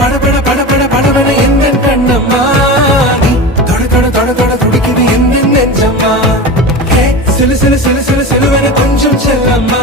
படபட படபட படபட எந்த கண்ணம்மா நீ தொட தொட தொட தொட துடிக்குது எந்த நெஞ்சம்மா ஹே சிலு சிலு சிலு சிலு சிலுவன கொஞ்சம் செல்லம்மா